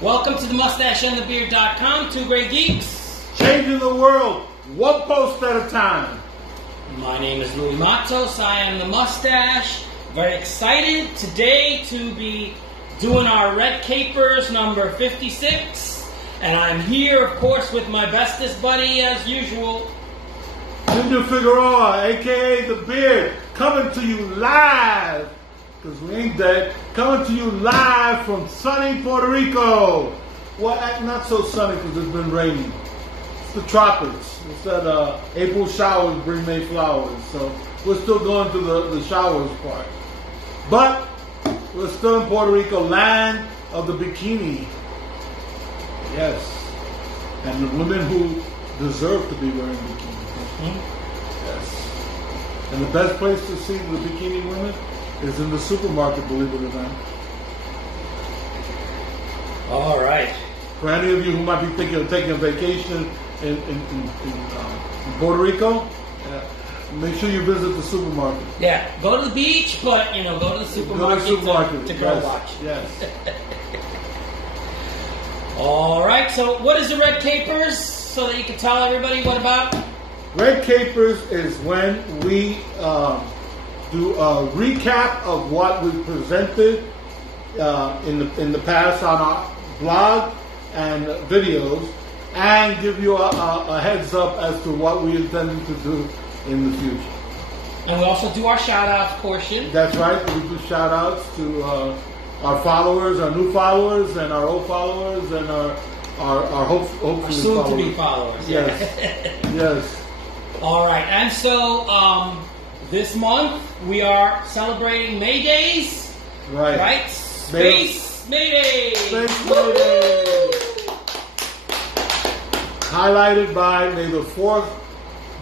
Welcome to the MustacheAndTheBeard.com. Two great geeks. Changing the world, one post at a time. My name is Louis Matos. I am the Mustache. Very excited today to be doing our Red Capers number 56. And I'm here, of course, with my bestest buddy as usual. Junior Figueroa, a.k.a. The Beard, coming to you live, because we ain't dead, coming to you live from sunny Puerto Rico. Well, not so sunny because it's been raining. It's the tropics. It's that April showers bring May flowers. So we're still going through the showers part. But we're still in Puerto Rico, land of the bikini. Yes. And the women who deserve to be wearing bikinis. Yes. And the best place to see the bikini women is in the supermarket, believe it or not. All right. For any of you who might be thinking of taking a vacation in Puerto Rico, make sure you visit the supermarket. Yeah, go to the beach, but go to the supermarket, to girl watch. Yes. All right. So, what is the Red Capers? So that you can tell everybody what about. Red Capers is when we do a recap of what we presented in the past on our blog and videos, and give you a heads up as to what we intend to do in the future. And we also do our shout-outs portion. That's right. We do shout-outs to our followers, our new followers, and our old followers, and our hopefully soon-to-be followers. Yes. Yes. All right. And so this month we are celebrating May Days. Right. Right? Space May Day. Space May Day. Highlighted by May the 4th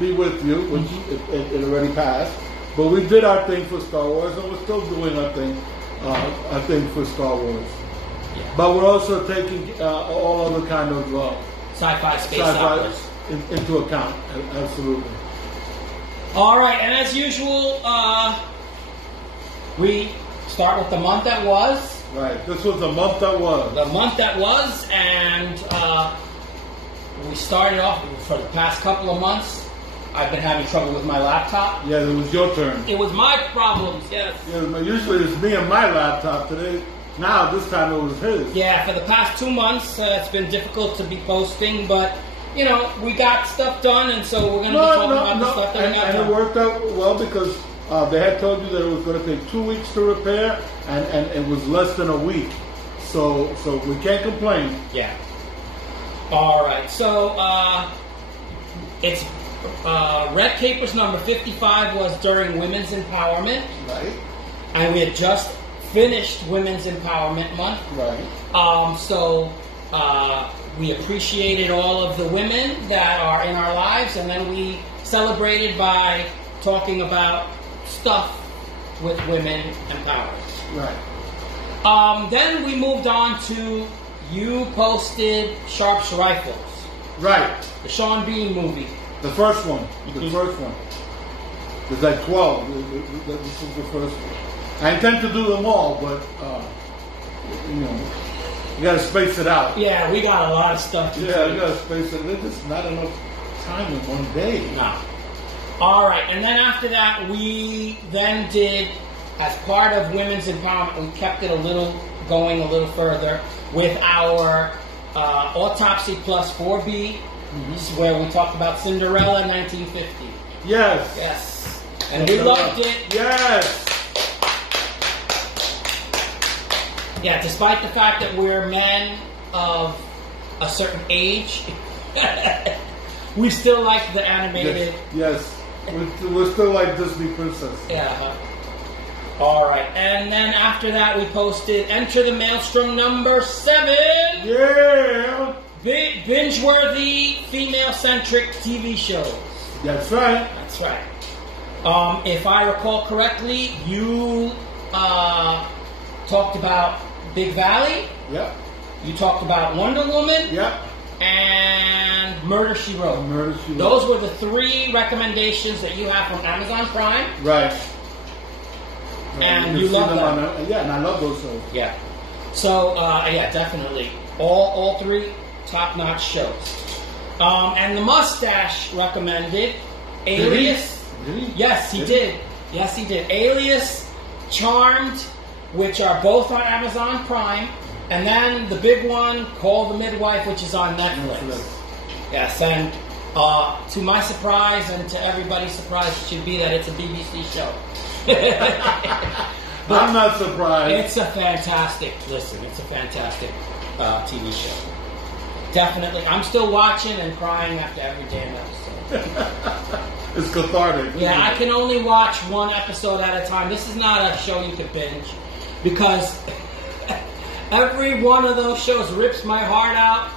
be with you, which it already passed. But we did our thing for Star Wars, and we're still doing our thing for Star Wars. Yeah. But we're also taking all other kind of sci-fi space operas into account. Absolutely. All right, and as usual, we start with the month that was. Right. This was the month that was. The month that was, and we started off for the past couple of months. I've been having trouble with my laptop. Yeah, it was your turn. It was my problems, yes. Yeah, usually it's me and my laptop today. Now, this time it was his. Yeah, for the past 2 months, it's been difficult to be posting, but, we got stuff done, and so we're going to be talking about the stuff that we got done. And it worked out well because they had told you that it was going to take 2 weeks to repair, and it was less than a week. So we can't complain. Yeah. All right, so it's Red Capers number 55 was during Women's Empowerment. Right. And we had just finished Women's Empowerment Month. Right. So we appreciated all of the women that are in our lives, and then we celebrated by talking about stuff with women empowerment. Right. Then we moved on to you posted Sharp's Rifles. Right. The Sean Bean movie. The first one. The first one. There's like 12. This is the first one. I intend to do them all, but, you got to space it out. Yeah, we got a lot of stuff to do. Yeah, you got to space it. There's just not enough time in one day. No. All right, and then after that, we then did, as part of Women's Empowerment, we kept it going a little further with our Autopsy Plus 4B. This is where we talked about Cinderella 1950. Yes. Yes. And we loved it. Yes. Yeah, despite the fact that we're men of a certain age, we still like the animated. Yes. We're still like Disney princess. Yeah. All right. And then after that, we posted Enter the Maelstrom number 7. Yeah. Binge-worthy, female-centric TV shows. That's right. That's right. If I recall correctly, you talked about Big Valley. Yep. You talked about Wonder Woman. Yep. And Murder, She Wrote. Murder, She Wrote. Those were the 3 recommendations that you have from Amazon Prime. Right. And you love them. Yeah, and I love those shows. Yeah. So, yeah, definitely. All three top-notch shows. And the Mustache recommended Alias. Did he? Yes, he did. Yes, he did. Alias, Charmed, which are both on Amazon Prime, and then the big one, Call the Midwife, which is on Netflix. Yes, and to my surprise and to everybody's surprise, it should be that it's a BBC show. I'm not surprised. It's a fantastic TV show. Definitely. I'm still watching and crying after every damn episode. It's cathartic. Yeah, I can only watch one episode at a time. This is not a show you could binge because every one of those shows rips my heart out,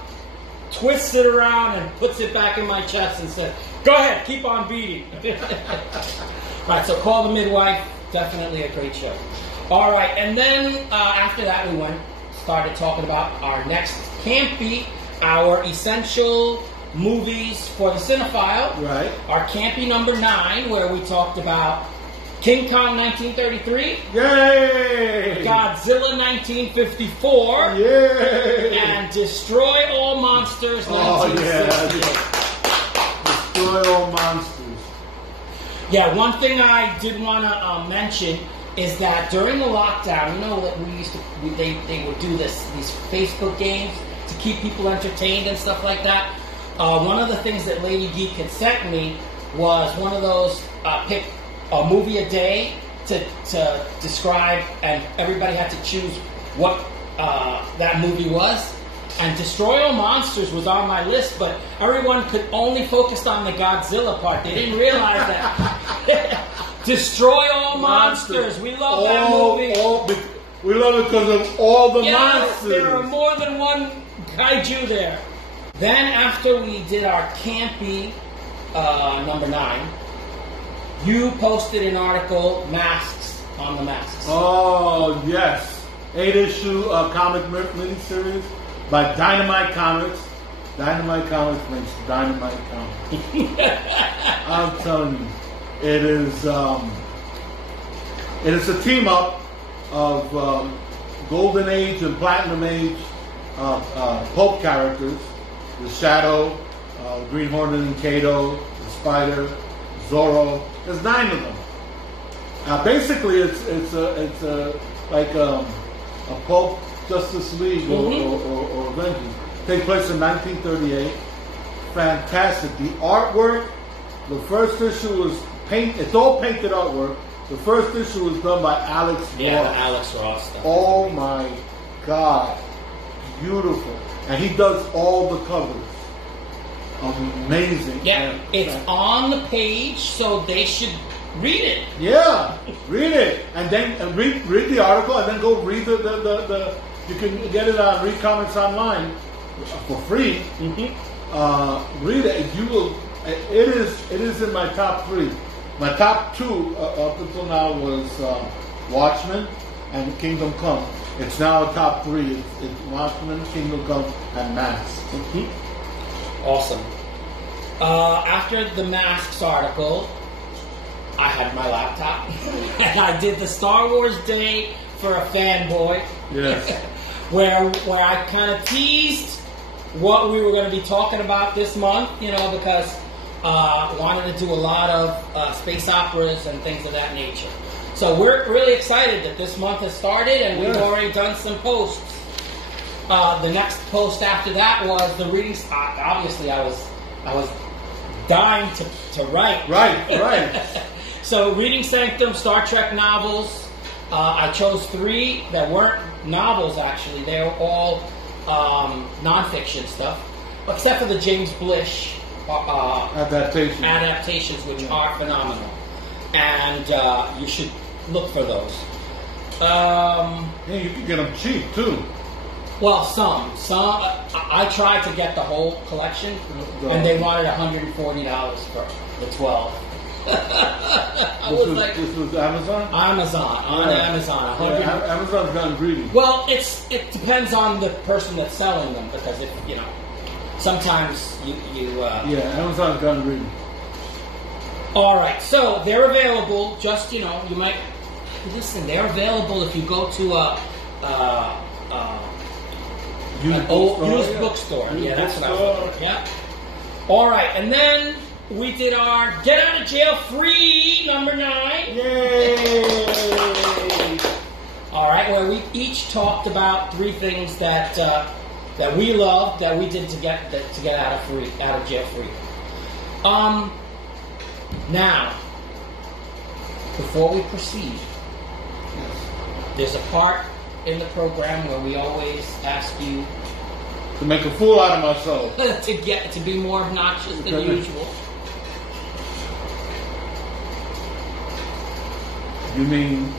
twists it around, and puts it back in my chest and says, go ahead, keep on beating. Right, so Call the Midwife, definitely a great show. All right, and then after that we started talking about our next campy, our essential movies for the cinephile. Right. Our campy number 9, where we talked about King Kong 1933. Yay! Godzilla 1954. Yay! And Destroy All Monsters 1968. Yeah. Destroy All Monsters. Yeah, one thing I did want to mention is that during the lockdown, you know that they would do these Facebook games to keep people entertained and stuff like that. One of the things that Lady Geek had sent me was one of those pick a movie a day to describe, and everybody had to choose what that movie was. And Destroy All Monsters was on my list, but everyone could only focus on the Godzilla part. They didn't realize that. Destroy All Monsters. We love that movie. We love it because of all the monsters. There are more than one kaiju there. Then after we did our campy number 9, you posted an article, Masks, on the Masks. Oh, yes. 8-issue comic miniseries by Dynamite Comics. Dynamite Comics makes Dynamite Comics. I'm telling you, it is a team up of Golden Age and Platinum Age pulp characters. The Shadow, Green Hornet and Kato, the Spider, Zorro. There's 9 of them. Basically, it's like a pulp Justice League or Avengers. Takes place in 1938. Fantastic. The artwork. The first issue was it's all painted artwork. The first issue was done by Alex Ross. Yeah, the Alex Ross stuff. Oh my God. Beautiful. And he does all the covers. Amazing. Yeah, it's on the page, so they should read it. Yeah, read it. And then read the article, and then go read the you can get it on Read Comics Online for free. Mm-hmm. Read it. You will. It is in my top 3. My top 2 up until now was Watchmen and Kingdom Come. It's now top 3. It's Watchmen, Kingdom Come, and Masks. Mm-hmm. Awesome. After the Masks article, I had my laptop and I did the Star Wars Day for a fanboy. Yes. where I kind of teased what we were going to be talking about this month, because wanted to do a lot of space operas and things of that nature. So we're really excited that this month has started, and we've already done some posts. The next post after that was the readings. Obviously, I was dying to write. Right. So, Reading Sanctum, Star Trek novels. I chose 3 that weren't novels. Actually, they were all nonfiction stuff, except for the James Blish adaptations, which are phenomenal, and you should look for those. You can get them cheap too. Well, some. I tried to get the whole collection, and they wanted $140 for the 12. This was Amazon? On Amazon. Amazon's gotten greedy. Well, it depends on the person that's selling them, because if sometimes you Amazon's gotten greedy. All right, so they're available. Just you might listen. They're available if you go to Used bookstore. Yeah, that's what I was looking for. Yeah. All right, and then we did our Get Out of Jail Free number 9. Yay! All right, where we each talked about 3 things that that we loved that we did to get out of jail free. Now, before we proceed, there's a part in the program where we always ask you to make a fool out of myself. to be more obnoxious than usual. You mean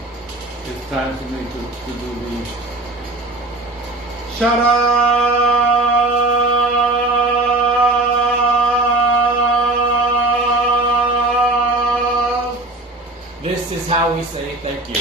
it's time for me to do the shut up? This is how we say thank you.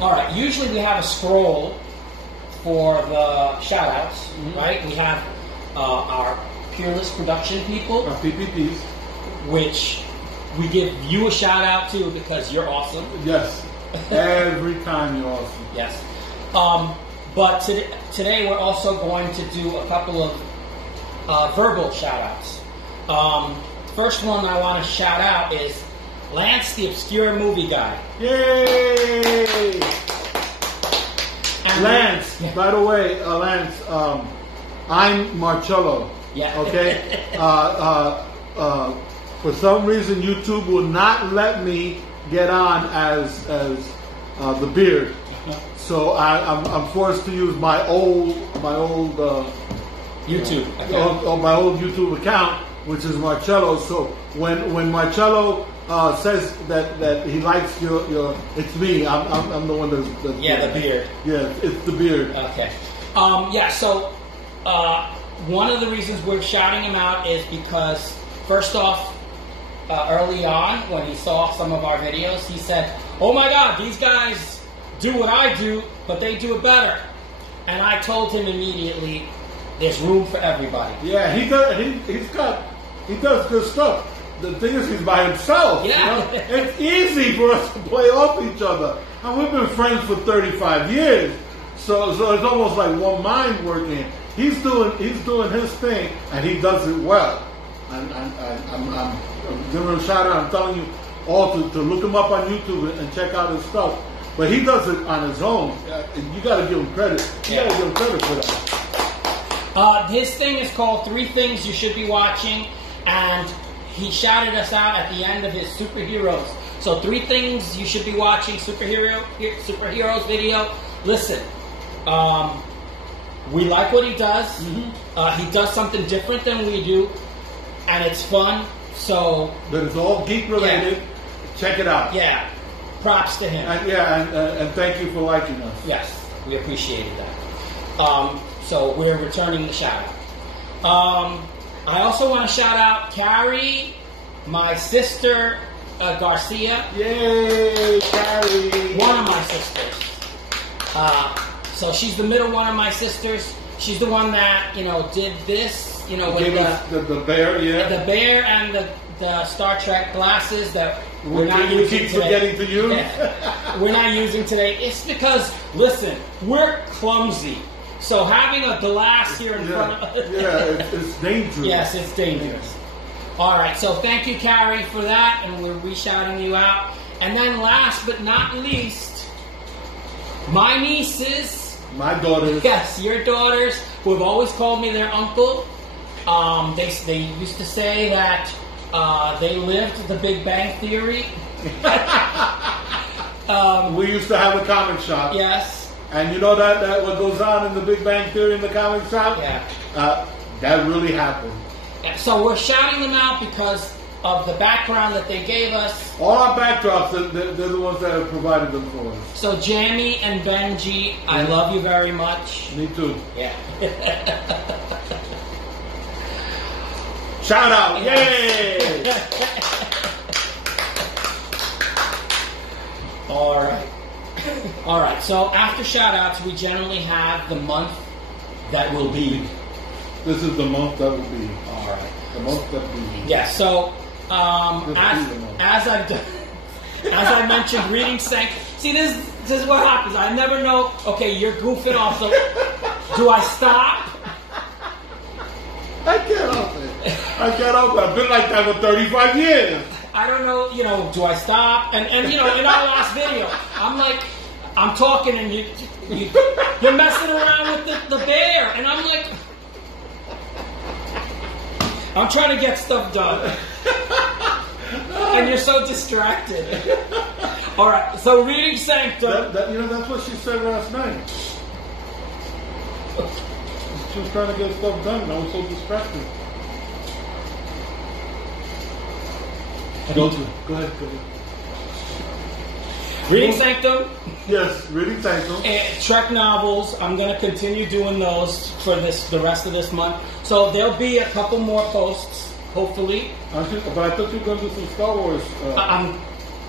All right, usually we have a scroll for the shout-outs, right? We have our Peerless production people. Our PPPs. Which we give you a shout-out to because you're awesome. Yes. Every time you're awesome. Yes. But today we're also going to do a couple of verbal shout-outs. First one I want to shout out is Lance, the obscure movie guy. Yay! And Lance, by the way, Lance, I'm Marcello. Yeah. Okay? For some reason, YouTube will not let me get on as the beard. So I'm forced to use my old YouTube account. My old YouTube account, which is Marcello. So when Marcello says that he likes your it's me. I'm the one that's the beard. Yeah, it's the beard. Okay. So one of the reasons we're shouting him out is because first off, early on when he saw some of our videos, he said, "Oh my God, these guys do what I do, but they do it better." And I told him immediately, "There's room for everybody." Yeah, he does good stuff. The thing is, he's by himself. Yeah. You know? It's easy for us to play off each other. And we've been friends for 35 years. So it's almost like one mind working. He's doing his thing, and he does it well. And I'm giving him a shout out. I'm telling you all to look him up on YouTube and check out his stuff. But he does it on his own. You got to give him credit. You got to give him credit for that. His thing is called 3 Things You Should Be Watching, and he shouted us out at the end of his superheroes. So 3 things you should be watching, superheroes video. Listen, we like what he does. He does something different than we do, and it's fun. So, but it's all geek related. Check it out. Yeah. Props to him. And thank you for liking us. Yes, we appreciated that. So we're returning the shout out. I also want to shout out Carrie, my sister Garcia. Yay, Carrie! One of my sisters. So she's the middle one of my sisters. She's the one that did this. With the bear, the bear and the Star Trek glasses that we keep forgetting to use. Yeah. We're not using today. It's because, listen, we're clumsy. So having a glass here in front of us. It's dangerous. Yes, it's dangerous. All right, so thank you, Carrie, for that, and we're re-shouting you out. And then last but not least, my nieces. My daughters. Yes, your daughters, who have always called me their uncle. They used to say that they lived the Big Bang Theory. We used to have a comic shop. Yes. And you know that what goes on in the Big Bang Theory in the comic shop? Yeah. That really happened. Yeah, so we're shouting them out because of the background that they gave us. All our backdrops, they're the ones that have provided them for us. So Jamie and Benji, I love you very much. Me too. Yeah. Shout out! Yay! All right. So after shout outs, we generally have the month that will be. This is the month that will be. All right. The month that will be. Yeah. So as I mentioned, reading sank. See, this is what happens. I never know. Okay, you're goofing off. So do I stop? I can't help it. I've been like that for 35 years. I don't know, do I stop? And in our last video, I'm talking and you're messing around with the bear. And I'm like, I'm trying to get stuff done. And you're so distracted. All right, so reading Sanctum. That's what she said last night. She was trying to get stuff done and I was so distracted. Go ahead. Reading Sanctum. Yes, Reading Sanctum. And Trek novels. I'm going to continue doing those for the rest of this month. So there'll be a couple more posts, hopefully. But I thought you were going to do some Star Wars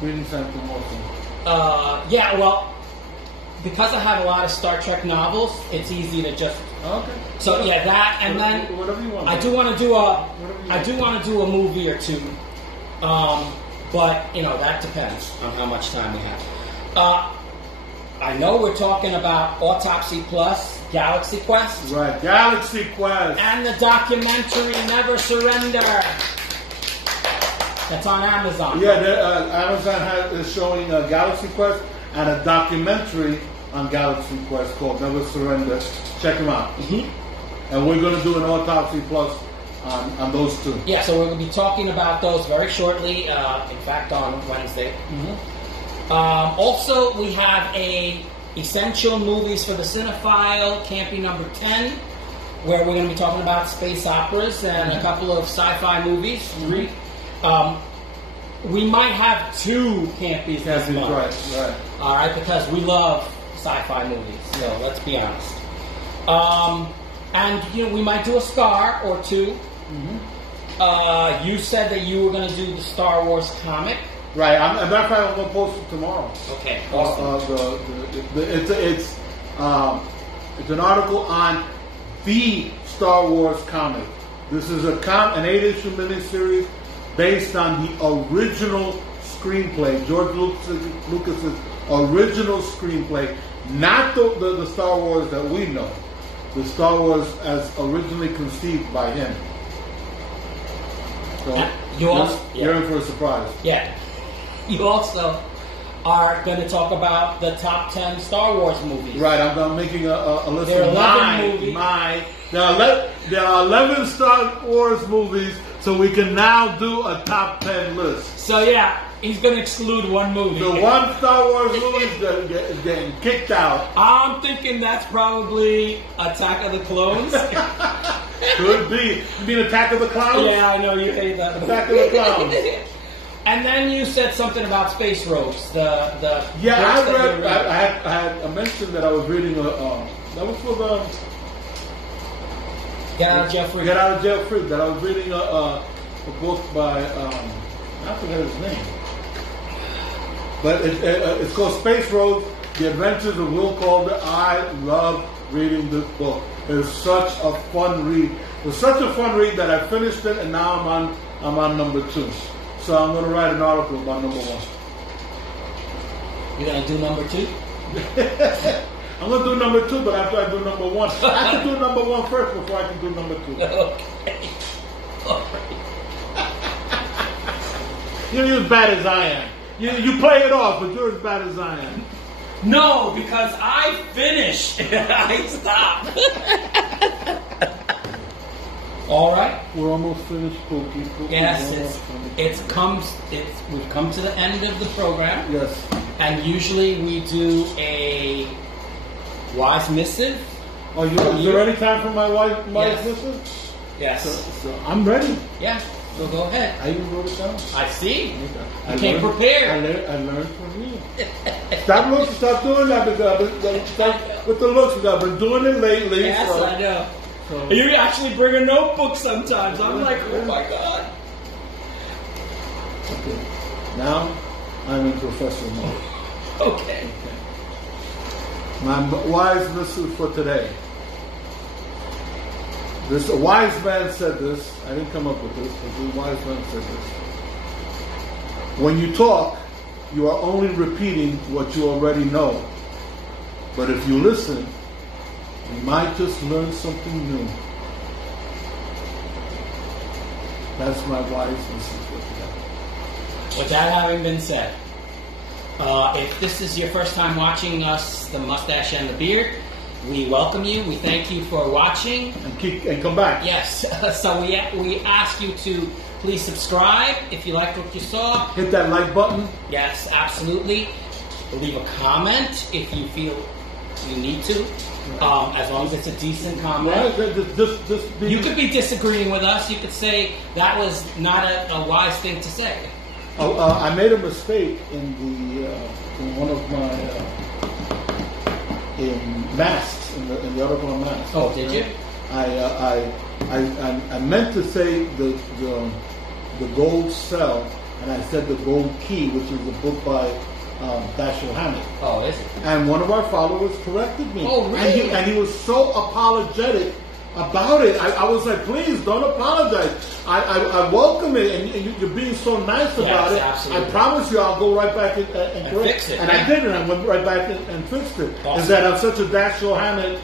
Reading Sanctum also. Yeah, well, because I have a lot of Star Trek novels, it's easy to just. Okay. So yeah, that and then whatever you want. I do want to do a movie or two. But that depends on how much time we have. I know we're talking about Autopsy Plus, Galaxy Quest. Right, Galaxy Quest. And the documentary Never Surrender. That's on Amazon. Yeah, Amazon is showing Galaxy Quest and a documentary on Galaxy Quest called Never Surrender. Check them out. Mm-hmm. And we're going to do an Autopsy Plus on those two. Yeah, so we're going to be talking about those very shortly, in fact on Wednesday. Mm-hmm. Also, we have a Essential Movies for the Cinephile, Campy number 10, where we're going to be talking about space operas and a couple of sci-fi movies. Mm-hmm. We might have two Campies this month. Right. All right, because we love sci-fi movies, so let's be honest. And, we might do a Scar or two. Mm-hmm. You said that you were going to do the Star Wars comic. Right. As a matter of fact, I'm going to post it tomorrow. Okay. Awesome. It's an article on the Star Wars comic. This is an 8-issue miniseries based on the original screenplay, George Lucas's original screenplay, not the Star Wars that we know. The Star Wars as originally conceived by him. So you're in for a surprise. Yeah. You also are going to talk about the top 10 Star Wars movies. Right. I'm making a list there of 11 movies. There are 11 Star Wars movies, so we can now do a top 10 list. So yeah, he's going to exclude one movie. The one Star Wars movie is getting kicked out. I'm thinking that's probably Attack of the Clones. Could be. You mean Attack of the Clowns? Yeah, I know you hate that. Attack of the Clowns. And then you said something about space roads. Yeah, I books that read. you read. I mentioned that I was reading that was for the Get Out of Jail Free. Get Out of Jail Free. That I was reading a book by I forget his name, but it's called Space Roads: The Adventures of Will Calder. I love reading this book. It's such a fun read. It was such a fun read that I finished it, and now I'm on number 2. So I'm going to write an article about number 1. You're gonna do number 2? I'm going to do number 2, but after I do number 1, I have to do number 1 first before I can do number 2. Okay. All right. You're as bad as I am. You play it off, but you're as bad as I am. No, because I finished. I stopped. All right. We're almost finished, Pookie. Yes, we've come to the end of the program. Yes. And usually we do a wise missive. Oh, is there any time for my wise Yes. missive? Yes. So I'm ready. Yeah. So go ahead. I even wrote it down. I see. I You came prepared. I learned from you. Stop doing that. Stop with the looks. I've been doing it lately. Yes, so. I know. So. You actually bring a notebook sometimes. I'm like, oh my God. Okay. Now I'm in professor mode. Okay. My wise missive for today. A wise man said this. I didn't come up with this, but the wise man said this. When you talk, you are only repeating what you already know. But if you listen, you might just learn something new. That's my wise message for today. With that having been said, if this is your first time watching us, the Mustache and the Beard, we welcome you. We thank you for watching. And come back. Yes. So we ask you to please subscribe if you liked what you saw. Hit that like button. Yes, absolutely. Leave a comment if you feel you need to. As long as it's a decent comment. Right. Just be. You could be disagreeing with us. You could say that was not a wise thing to say. I made a mistake in one of my in masks in the article on masks. Oh, did you? I meant to say the gold cell, and I said the gold key, which is a book by Dashiell Hammett. Oh, is it? And one of our followers corrected me. Oh, really? And he was so apologetic about it. I was like, please don't apologize. I welcome it, and you're being so nice about it. Absolutely. I promise you I'll go right back and correct fix it. And I did, and I went right back and fixed it. Awesome. Is that I'm such a Dashiell Hammett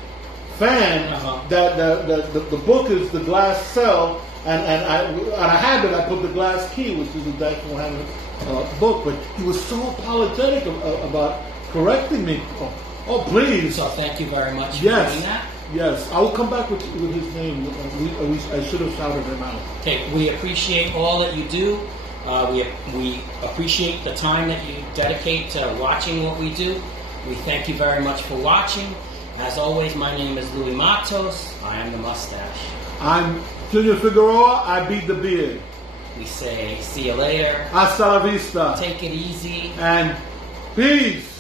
fan that the book is the glass cell, and I had it. I put the glass key, which is a Dashiell Hammett book. But he was so apologetic about correcting me. Oh, please. So thank you very much for doing that. Yes, I will come back with his name. I should have shouted him out. Okay, we appreciate all that you do. We appreciate the time that you dedicate to watching what we do. We thank you very much for watching. As always, my name is Louis Matos. I am the Mustache. I'm Junior Figueroa. I beat the beard. We say, see you later. Hasta la vista. Take it easy. And peace.